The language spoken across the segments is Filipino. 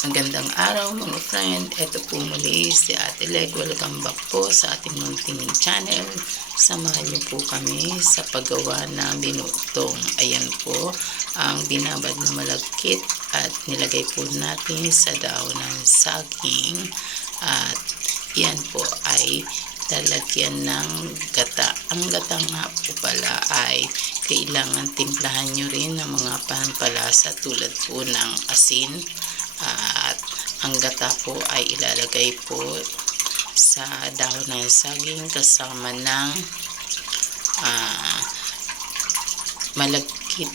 Magandang araw mga friend, ito po muli si Ate Leg. Welcome back po sa ating munting channel. Samahan niyo po kami sa paggawa ng binutong. Ayan po ang binabad na malagkit at nilagay po natin sa daon ng saging. At yan po ay lalagyan ng gata. Ang gata nga po pala ay kailangan timplahan nyo rin ng mga pampalasa tulad po ng asin. At ang gata po ay ilalagay po sa dahon ng saging kasama ng malagkit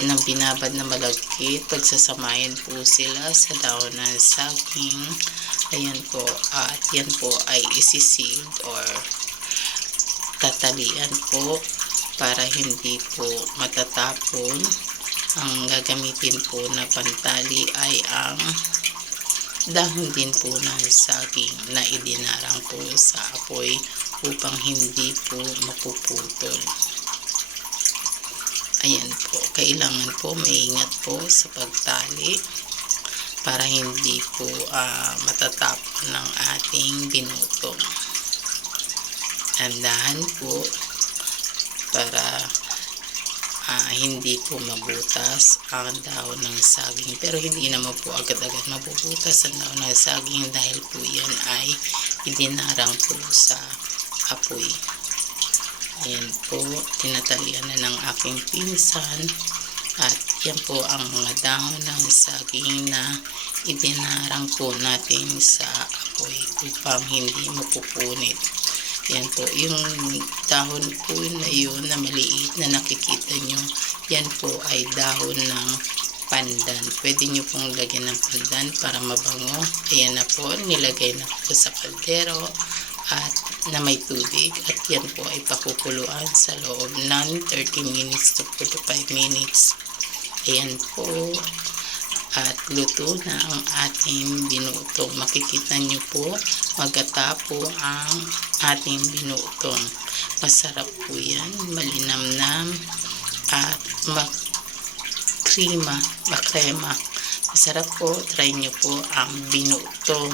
ng binabad na malagkit. Pagsasamahin po sila sa dahon ng saging. Ayan po, at yan po ay isisealed or tatalian po para hindi po matatapon. Ang gagamitin po na pantali ay ang dahon din po ng saging na idinarang po sa apoy upang hindi po mapuputol. Ayan po, kailangan po maingat po sa pagtali para hindi po matatapon ng ating binutong. Andahan po para hindi po mabutas ang dahon ng saging, pero hindi naman po agad-agad mabubutas ang dahon ng saging dahil po yan ay idinarang po sa apoy. Ayan po, tinatalian na ng aking pinsan at yan po ang mga dahon ng saging na idinarang po natin sa apoy upang hindi mapupunit. Yan po, yung dahon po na yun na maliit na nakikita nyo, yan po ay dahon ng pandan. Pwede nyo pong lagyan ng pandan para mabango. Ayan na po, nilagay na po sa kaldero at na may tubig. At yan po ay pakukuluan sa loob ng 30 minutes to 45 minutes. Ayan po. At luto na ang ating binutong. Makikita nyo po, magata po ang ating binutong. Masarap po yan, malinamnam at makrema. Masarap po, try nyo po ang binutong.